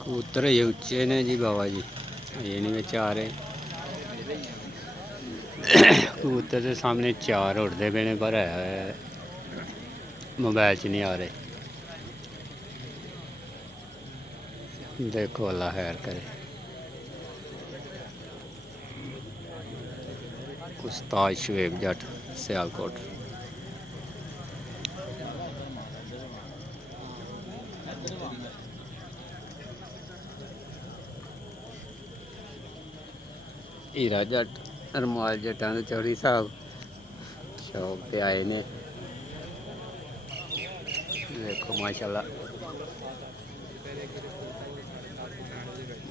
कबूतर ये उच्चे ने जी बाबा जी, ये नहीं बिच आ रहे। कबूतर के सामने 4 उड़ते पे ने, पर है मोबाइल च नहीं आ रहे। देखो अल्लाह खैर करे। उस्ताद शुएब जट, सियालकोट। हीरा जट, रमाल जटा के चौधरी साहब शौक पे आए ने। देखो माशाल्लाह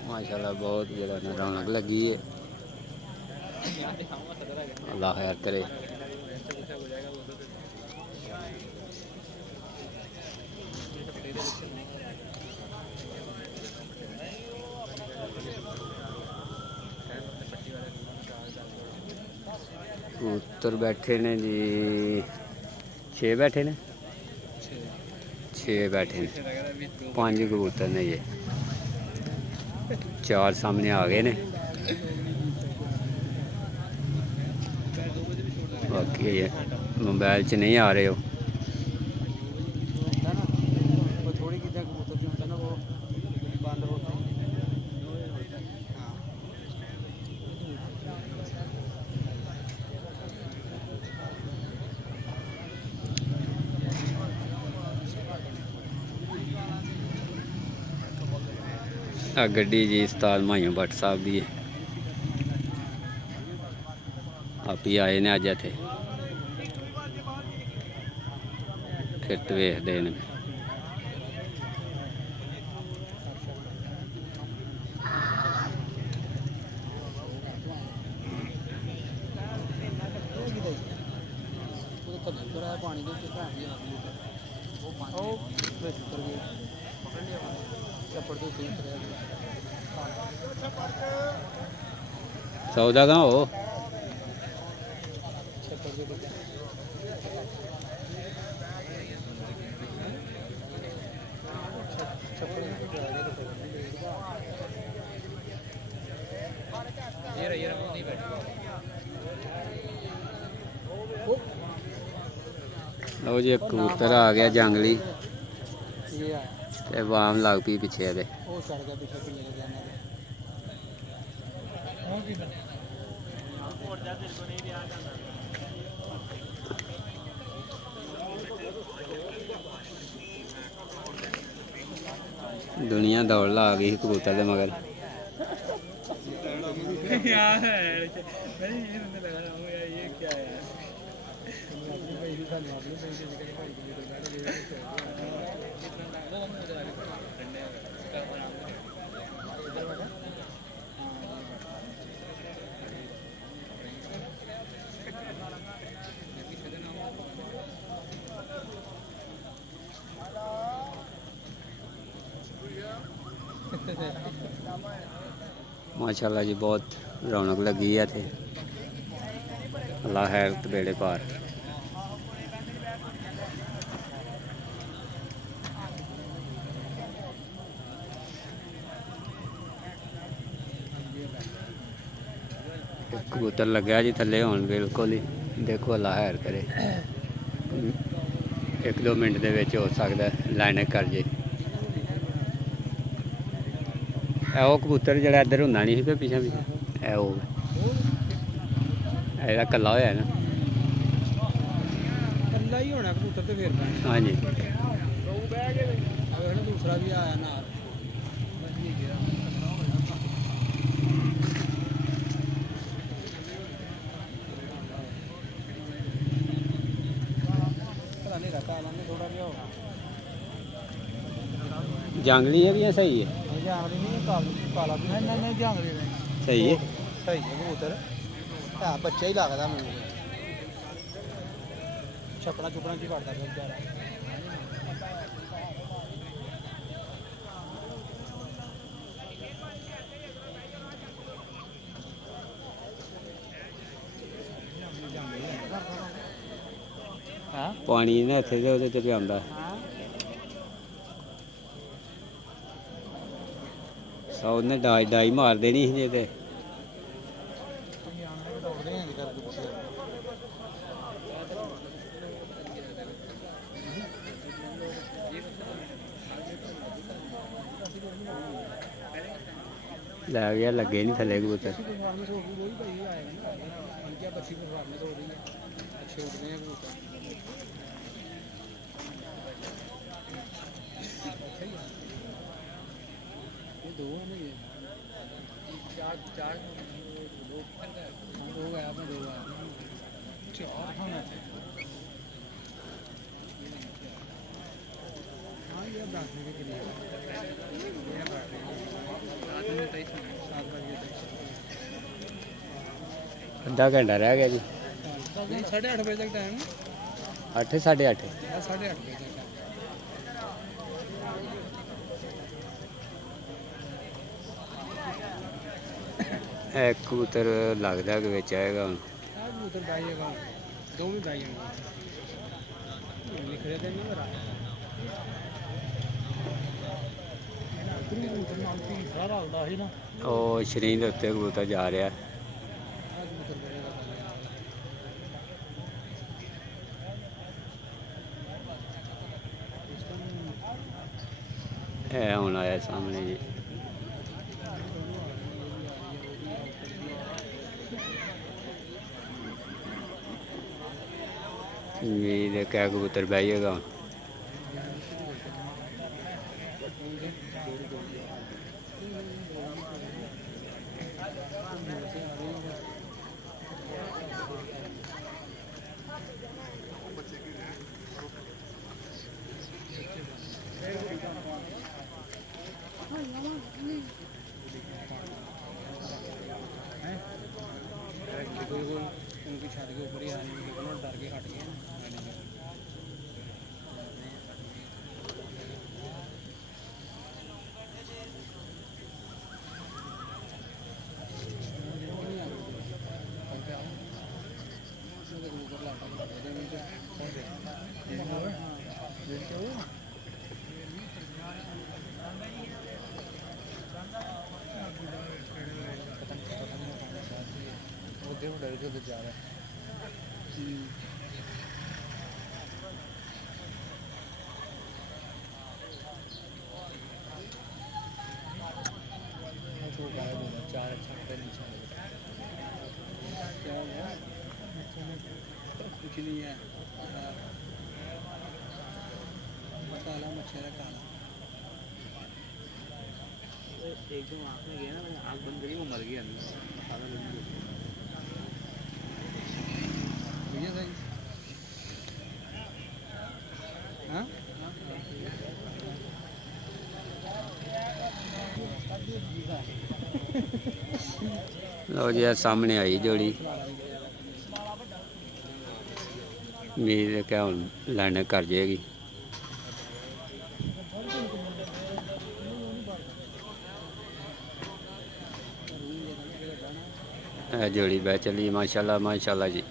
माशाल्लाह, बहुत जगह रौनक लगी है। अल्लाह खैर करे। कबूतर बैठे ने जी, 6 बैठे ने, 6 बैठे ने, 5 कबूतर ने ये, 4 सामने आ गए ने, बाकी ये मोबाइल च नहीं आ रहे हो। गड्डी जी उस्ताद मायूं भट्ट साहब की है, आप ही आए ने अज इत्थे, फिर वेखदे ने। सौदा कहाँ हो? लो जी, कबूतर आ गया जंगली, वाम लग पी पिछे दे। दुनिया दौड़ ला गई कबूतर के मगर। माशाल्लाह जी, बहुत रौनक लगी है इत्थे। अल्लाह खैर बेड़े पार। कबूतर लग्या जी थले हुण बिल्कुल ही, देखो अल्लाह खैर करे। 1-2 मिनट दे विच हो सकदा लाइन कर जे। वो कबूतर जरा इधर होंदा नहीं पे पिछे पिछे वो कला होया ना, कला ही होना कबूतर तो फिर। हाँ जी, दूसरा भी आया ना। जंगली है भी सही है, सही है, सही है कबूतर बच्चा ही लगता मैं छपड़ा चुपड़ा की पड़ता है। पानी ना इत्थे ते ओहदे च प्यांदा सौ ने डाई मार देनी ही जे लै गया लगे नहीं थले कबूतर अद्धा घंटा रह गया जी 8:30 बजे तक टाइम 8 8:30 8:30 बजे तक कबूतर लगता कि बिच आएगा हूँ कबूतर दाइएगा दो भी दाइएगा लिख रहे थे नहीं मेरा ਉਹ ਸ਼ਰੀਨ ਦੇ ਉੱਤੇ ਕਬੂਤਰ ਜਾ ਰਿਹਾ ਇਹ ਹੁਣ ਆਇਆ ਸਾਹਮਣੇ ਜੀ ਵੀ ਕਿਆ ਕਬੂਤਰ ਬਹਿ ਜਾਏਗਾ उनकी छत के ऊपर ही आने डर के हट गए डर के जा रहा है कुछ नहीं है काला मच्छर है काला एकदम आँख में गया ना मैंने आँख बंद करी वो मर गया हाँ लो जी सामने आई जोड़ी उम्मीद क्या हूँ लैंड कर जाएगी जोड़ी बह चली माशाल्लाह माशाल्लाह जी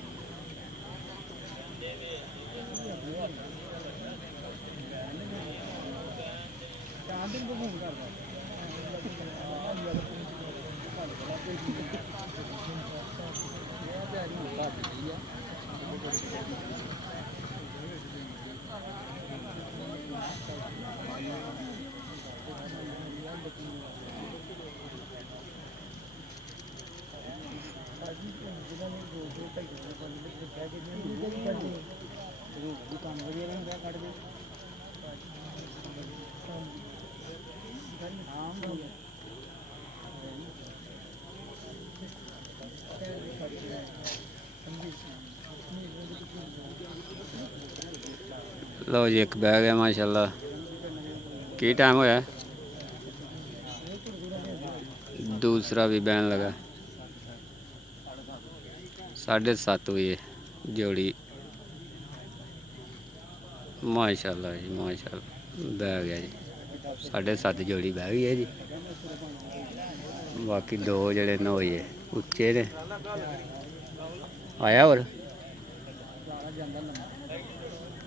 लो जी एक बह गया माशाल्लाह की टाइम होया दूसरा भी बहन लगा 7:30 बजे जोड़ी माशाल्लाह जी माशाल्लाह बह गया जी 7:30 जोड़ी बह गई है जी बाकी दो जड़े न होए उच्चे ने आया और